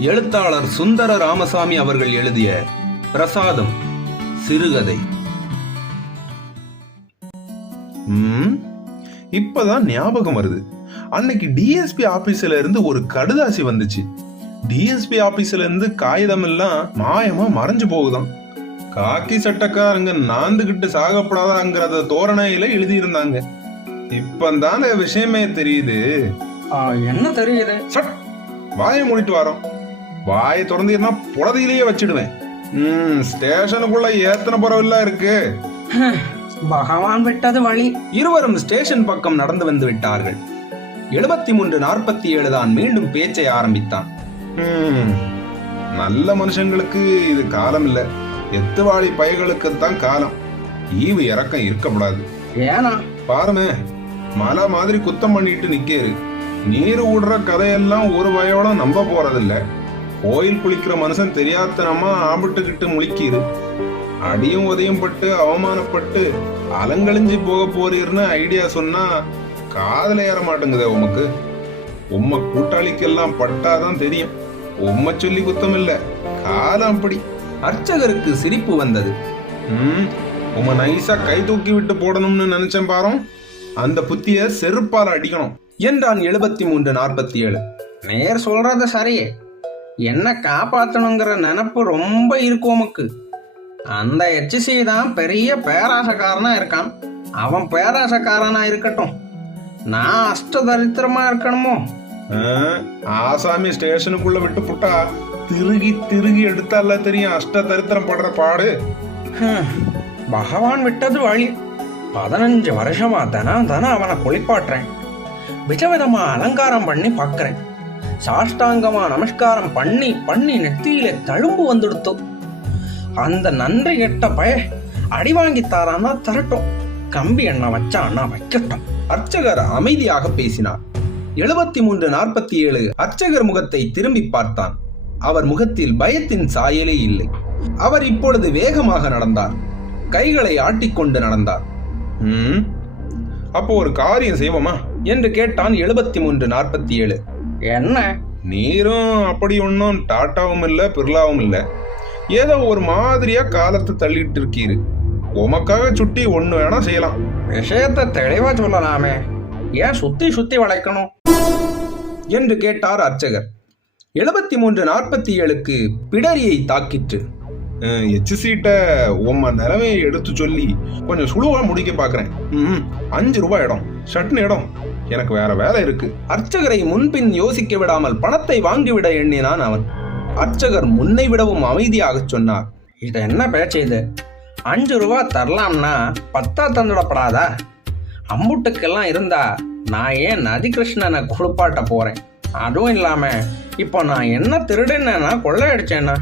எழுத்தாளர் சுந்தர ராமசாமி அவர்கள் எழுதிய பிரசாதம் சிறுகதை. இப்பதான் ஞாபகம் வருது. அன்னைக்கு டிஎஸ்பி ஆபீஸ்ல இருந்து ஒரு கடுதாசி வந்துச்சு. டிஎஸ்பி ஆபீஸ்ல இருந்து காகிதம் எல்லாம் மாயமா மறைஞ்சு போகுதாம். காக்கி சட்டக்காரங்க நாந்துகிட்டு சாகப்படாதாங்கிறத தோரணையில எழுதியிருந்தாங்க. இப்பதான் விஷயமே தெரியுது. ஆ, என்ன தெரியுது? சட் வாயை மூடிட்டு வரோம். வாயை திறந்தீங்கன்னா புடதையிலேயே வச்சிடுவேன். ம் ஸ்டேஷனுக்குள்ள ஏத்தனை பரவெல்லாம் இருக்கு. பகவான் விட்டது வழி. இருவரும் ஸ்டேஷன் பக்கம் நடந்து வந்து விட்டார்கள். எழுபத்தி மூன்று நாற்பத்தி ஏழு தான் மீண்டும் பேச்சை ஆரம்பித்தான். நல்ல மனுஷங்களுக்கு இது காலம் இல்ல. எத்துவாளி பைகளுக்கு தான் காலம். ஈவு இறக்கம் இருக்கப்படாது ஏனா? பாருமே மலை மாதிரி குத்தம் பண்ணிட்டு நிக்கேரு. நீர் விடுற கதையெல்லாம் ஒரு வயோட நம்ப போறதில்ல. கோயில் குளிக்கிற மனுஷன் தெரியாதனமா ஆபிட்டுக்கிட்டு முழிக்கிது அடியும் உதயம் பட்டு அவமானப்பட்டு அலங்கழிஞ்சு போக போறீர்னு ஐடியா சொன்னா காதல ஏற மாட்டேங்குதே உமக்கு. உம்ம கூட்டாளிக்கெல்லாம் பட்டாதான் தெரியும். உம்ம சொல்லி குத்தம் இல்ல காலம் அப்படி அர்ச்சகருக்கு சிரிப்பு வந்தது. ம் உம்ம நைஸா கை தூக்கி விட்டு போடணும்னு நினைச்சேன் பாரோம். அந்த புத்திய செருப்பால அடிக்கணும். என்றான் எழுபத்தி மூன்று நாற்பத்தி ஏழு. நேர் சொல்றத சரி என்ன காப்பாத்தணுங்கிற நினப்பு ரொம்ப இருக்கு உமக்கு. அந்த எச்சிசி தான் பெரிய பேராசக்காரனா இருக்கான். அவன் பேராசக்காரனா இருக்கட்டும். நான் அஷ்ட தரித்திரமா இருக்கணுமோ ஆசாமி ஸ்டேஷனுக்குள்ள விட்டு புட்டா திருகி திருகி எடுத்தால தெரியும் அஷ்ட தரித்திரம் படுற பாடு. பகவான் விட்டது வழி. பதினஞ்சு வருஷமா தினம் தினம் அவனை குளிப்பாட்டுறேன். விதவிதமா அலங்காரம் பண்ணி பார்க்கறேன் சாஷ்டாங்கமா நமஸ்காரம் பண்ணி பண்ணி நெத்தியில தழும்பு வந்துடுத்து. அந்த நன்றி கெட்ட பய அடி வாங்கி தாரான்னா தரட்டும். கம்பி அண்ணா வச்சான்னா வைக்கட்டும். அர்ச்சகர் அமைதியாக பேசினார். எழுபத்தி மூன்று நாற்பத்தி ஏழு அர்ச்சகர் முகத்தை திரும்பி பார்த்தான். அவர் முகத்தில் பயத்தின் சாயலே இல்லை. அவர் இப்பொழுது வேகமாக நடந்தார். கைகளை ஆட்டிக்கொண்டு நடந்தார். அப்போ ஒரு காரியம் செய்வோமா? என்று கேட்டான் எழுபத்தி மூன்று நாற்பத்தி ஏழு என்ன? நீரும் அப்படி ஒன்றும் டாட்டாவும் இல்ல பிர்லாவும் இல்ல. ஏதோ ஒரு மாதிரியா காலத்தை தள்ளிட்டு இருக்கீரு. உமக்காக சுட்டி ஒண்ணு வேணா செய்யலாம். விஷயத்தை தெளிவா சொல்லலாமே. ஏன் சுத்தி சுத்தி வளைக்கணும்? என்று கேட்டார் அர்ச்சகர். எழுபத்தி மூன்று நாற்பத்தி ஏழுக்கு பிடரியை தாக்கிற்று. எச்சு சீட்டை உம்ம நிலைமையை எடுத்து சொல்லி கொஞ்சம் சுழுவா முடிக்க பாக்குறேன். ம் அஞ்சு ரூபாய் இடம் சட்னு இடம். எனக்கு வேற வேலை இருக்கு. அர்ச்சகரை முன்பின் யோசிக்க விடாமல் பணத்தை வாங்கிவிட எண்ணினான் அவன். அர்ச்சகர் முன்னை விடவும் அமைதியாகச் சொன்னார். இது என்ன பேச்சு இது? அஞ்சு ரூபா தரலாம்னா பத்தா தந்துடப்படாதா? அம்புட்டுக்கெல்லாம் இருந்தா நான் ஏன் நதி கிருஷ்ணனை குளிப்பாட்ட போறேன்? அதுவும் இல்லாம இப்போ நான் என்ன திருடுனேன்னா கொள்ளையடிச்சேன்னா?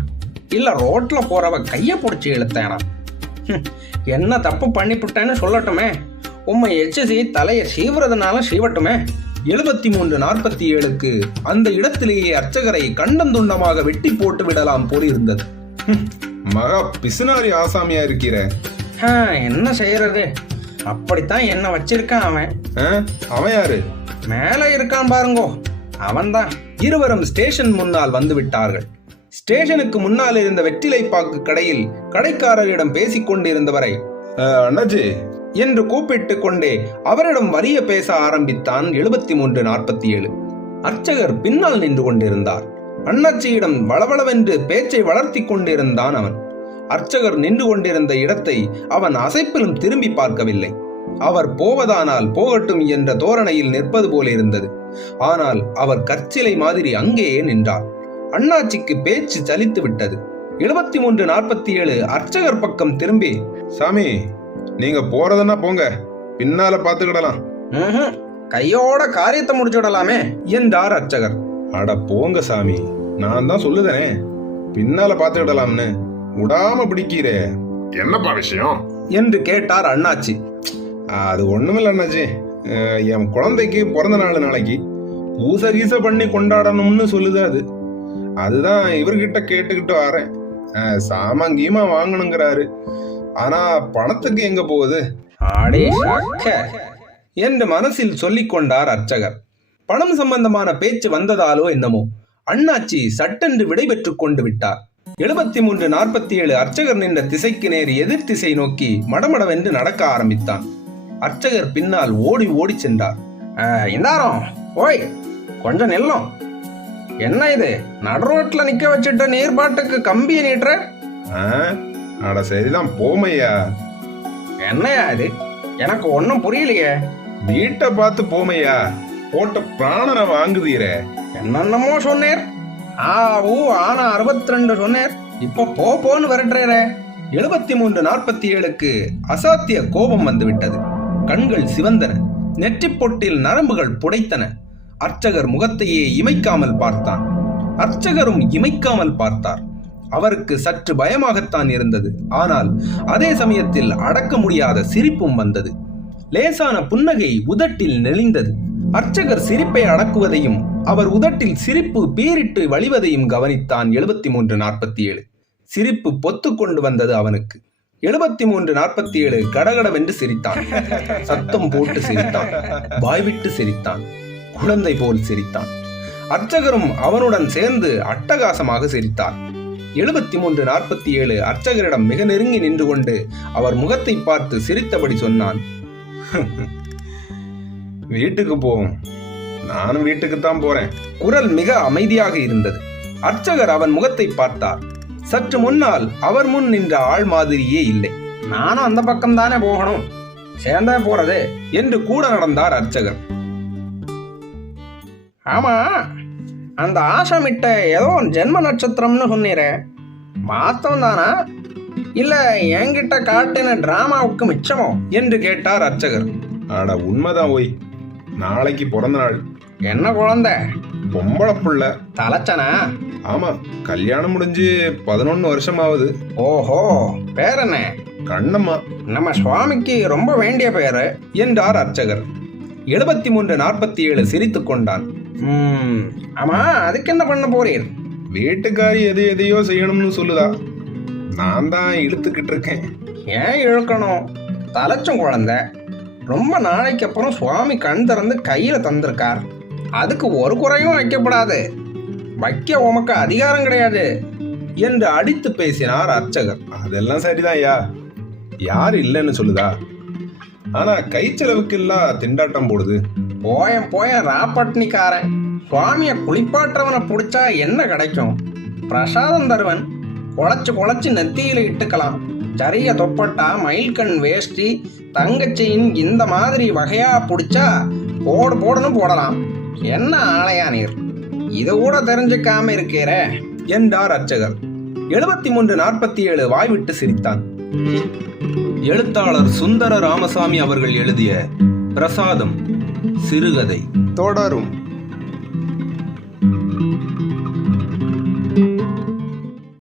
இல்ல ரோட்ல போறவ கைய பிடிச்சி இழுத்தேனா. என்ன தப்பு பண்ணிப்புட்டேன்னு சொல்லட்டுமே. உம்மை எச்சிசி தலையை சீவுறதுனால சீவட்டுமே. எழுபத்தி மூன்று நாற்பத்தி ஏழுக்கு அந்த இடத்திலேயே அர்ச்சகரை கண்டந்துண்டமாக வெட்டி போட்டு விடலாம் போலிருந்தது. மகா பிசுனாரி ஆசாமியா இருக்கிற. என்ன செய்யறது? அப்படித்தான் என்ன வச்சிருக்கான் அவன்? அவன் யாரு? மேலே இருக்கான் பாருங்கோ. அவன்தான். இருவரும் ஸ்டேஷன் முன்னால் வந்து விட்டார்கள். ஸ்டேஷனுக்கு முன்னால் இருந்த வெற்றிலைப்பாக்கு கடையில் கடைக்காரரிடம் பேசிக் கொண்டிருந்தவரை ஆ, என்று கூப்பிட்டு கொண்டே அவரிடம் வரிய பேச ஆரம்பித்தான் எழுபத்தி மூன்று நாற்பத்தி ஏழு அர்ச்சகர் பின்னால் நின்று கொண்டிருந்தார். அண்ணாச்சியிடம் வளவளவென்று பேச்சை வளர்த்தி கொண்டிருந்தான் அவன். அர்ச்சகர் நின்று கொண்டிருந்த இடத்தை அவன் அசைப்பிலும் திரும்பி பார்க்கவில்லை. அவர் போவதானால் போகட்டும் என்ற தோரணையில் நிற்பது போல இருந்தது ஆனால் அவர் கற்சிலை மாதிரி அங்கேயே நின்றார். அண்ணாச்சிக்கு பேச்சு சலித்து விட்டது. எழுபத்தி மூன்று நாற்பத்தி ஏழு அர்ச்சகர் பக்கம் திரும்பி சாமி நீங்க போறதுன்னா போங்க. பின்னால பாத்துக்கிடலாம். கையோட காரியத்தை முடிச்சு விடலாமே. என்றார் அர்ச்சகர். அட போங்க சாமி. நான் தான் சொல்லுதேனே. பின்னால பாத்துக்கிடலாம்னு விடாம பிடிக்கிறே. என்னப்பா விஷயம்? என்று கேட்டார் அண்ணாச்சி. அது ஒண்ணுமில்ல அண்ணாச்சி. என் குழந்தைக்கு பிறந்த நாள் நாளைக்கு பூச கீச பண்ணி கொண்டாடணும்னு சொல்லுது அது. அதுதான் இவர்கிட்ட கேட்டுக்கிட்டு வரேன் சாமான் கீமா வாங்கணுங்கிறாரு. ஆனா பணத்துக்கு எங்க போகுது? ஆடி என்று மனசில் சொல்லிக் கொண்டார் அர்ச்சகர். பணம் சம்பந்தமான பேச்சு வந்ததாலோ என்னமோ அண்ணாச்சி சட்டென்று விடைபெற்று கொண்டு விட்டார். எழுபத்தி மூன்று நாற்பத்தி ஏழு அர்ச்சகர் நின்ற திசைக்கு நேர் எதிர் திசை நோக்கி மடமடவென்று நடக்க ஆரம்பித்தான். அர்ச்சகர் பின்னால் ஓடி ஓடி சென்றார். இந்தாரம் ஓய் கொஞ்சம் நெல்லம். என்ன இது? நடு ரோட்ல நிக்க வச்சுட்ட நீர்பாட்டுக்கு கம்பியை நீட்டுற? அட சரிதான் போமையா? என்னையா இது? எனக்கு ஒன்றும் புரியலையே. வீட்டை பார்த்து போமையா? போட்ட பிராணனை வாங்குதீரே. என்னென்னமோ சொன்னேர். ஆ ஊ ஆனா அறுபத்தி ரெண்டு சொன்னேர். இப்ப போ போன்னு விரட்டுறே எழுபத்தி மூன்று நாற்பத்தி ஏழுக்கு அசாத்திய கோபம் வந்துவிட்டது. கண்கள் சிவந்தன. நெற்றிப் பொட்டில் நரம்புகள் புடைத்தன. அர்ச்சகர் முகத்தையே இமைக்காமல் பார்த்தான். அர்ச்சகரும் இமைக்காமல் பார்த்தார். அவருக்கு சற்று பயமாகத்தான் இருந்தது. ஆனால் அதே சமயத்தில் அடக்க முடியாத சிரிப்பும் வந்தது. லேசான புன்னகை உதட்டில் நெளிந்தது. அர்ச்சகர் சிரிப்பை அடக்குவதையும் அவர் உதட்டில் சிரிப்பு பீரிட்டு வழிவதையும் கவனித்தான் எழுபத்தி மூன்று நாற்பத்தி ஏழு சிரிப்பு பொத்து கொண்டு வந்தது அவனுக்கு. எழுபத்தி மூன்று நாற்பத்தி ஏழு கடகடவென்று சிரித்தான். சத்தம் போட்டு சிரித்தான். வாய்விட்டு சிரித்தான். குழந்தை போல் சிரித்தான். அர்ச்சகரும் அவனுடன் சேர்ந்து அட்டகாசமாக சிரித்தார். எழுபத்தி மூன்று நாற்பத்தி ஏழு அர்ச்சகரிடம் மிக நெருங்கி நின்று கொண்டு அவர் முகத்தை பார்த்து சிரித்தபடி சொன்னான் வீட்டுக்கு போவோம் நானும் வீட்டுக்கு தான் போறேன். குரல் மிக அமைதியாக இருந்தது. அர்ச்சகர் அவன் முகத்தை பார்த்தார். சற்று முன்னால் அவர் முன் நின்ற ஆள் மாதிரியே இல்லை. நானும் அந்த பக்கம் தானே போகணும். சேர்ந்தா போறது என்று கூட நடந்தார் அர்ச்சகர். ஆமா. அந்த ஆசமிட்ட ஏதோ ஜென்ம நட்சத்திரம்னு சொன்னீரே. வாஸ்தவம் தானா இல்ல என்கிட்ட காட்டின டிராமாவுக்கு மிச்சமோ? என்று கேட்டார் அர்ச்சகர். அட உண்மைதான் ஓய். நாளைக்கு பிறந்த நாள் என்ன குழந்தை? பொம்பளை புள்ள. தலைச்சனா? ஆமா கல்யாணம் முடிஞ்சு பதினொன்னு வருஷம் ஆகுது ஓஹோ பேர் என்ன? கண்ணம்மா. நம்ம சுவாமிக்கு ரொம்ப வேண்டிய பேரு என்றார் அர்ச்சகர். எழுபத்தி மூன்று நாற்பத்தி ஏழு சிரித்துக் கொண்டான். ஆமா அதுக்கு என்ன பண்ண போறீர்? வீட்டுக்காரி எது எதையோ செய்யணும்னு சொல்லுதா? நான் தான் இழுத்துக்கிட்டு இருக்கேன். ஏன் இழுக்கணும்? தலைச்சும் குழந்தை. ரொம்ப நாளைக்கு அப்புறம் சுவாமி கண் திறந்து கையில தந்திருக்கார். அதுக்கு ஒரு குறையும் வைக்கப்படாது. வைக்க உமக்கு அதிகாரம் கிடையாது என்று அடித்து பேசினார் அர்ச்சகர். அதெல்லாம் சரிதான் ஐயா. யார் இல்லைன்னு சொல்லுதா? ஆனா கை செலவுக்கு எல்லாம் திண்டாட்டம் போடுது. போயன் போயன் ராப்பட்னிக்காரன். சுவாமியை குளிப்பாற்றவனை பிடிச்சா என்ன கிடைக்கும்? பிரசாதம் தருவன். குழச்சு குழச்சி நெத்தியில் இட்டுக்கலாம். சரிய தொப்பட்டா மயில்கண் வேஷ்டி தங்கச்சியின் இந்த மாதிரி வகையா பிடிச்சா போடு போடுன்னு போடலாம். என்ன ஆளையா நீர்? இதை கூட தெரிஞ்சுக்காம இருக்கிற என்றார் அர்ச்சகர். எழுபத்தி மூன்று நாற்பத்தி ஏழு வாய்விட்டு சிரித்தான். எழுத்தாளர் சுந்தர ராமசாமி அவர்கள் எழுதிய பிரசாதம். சிறுகதை. தொடரும்.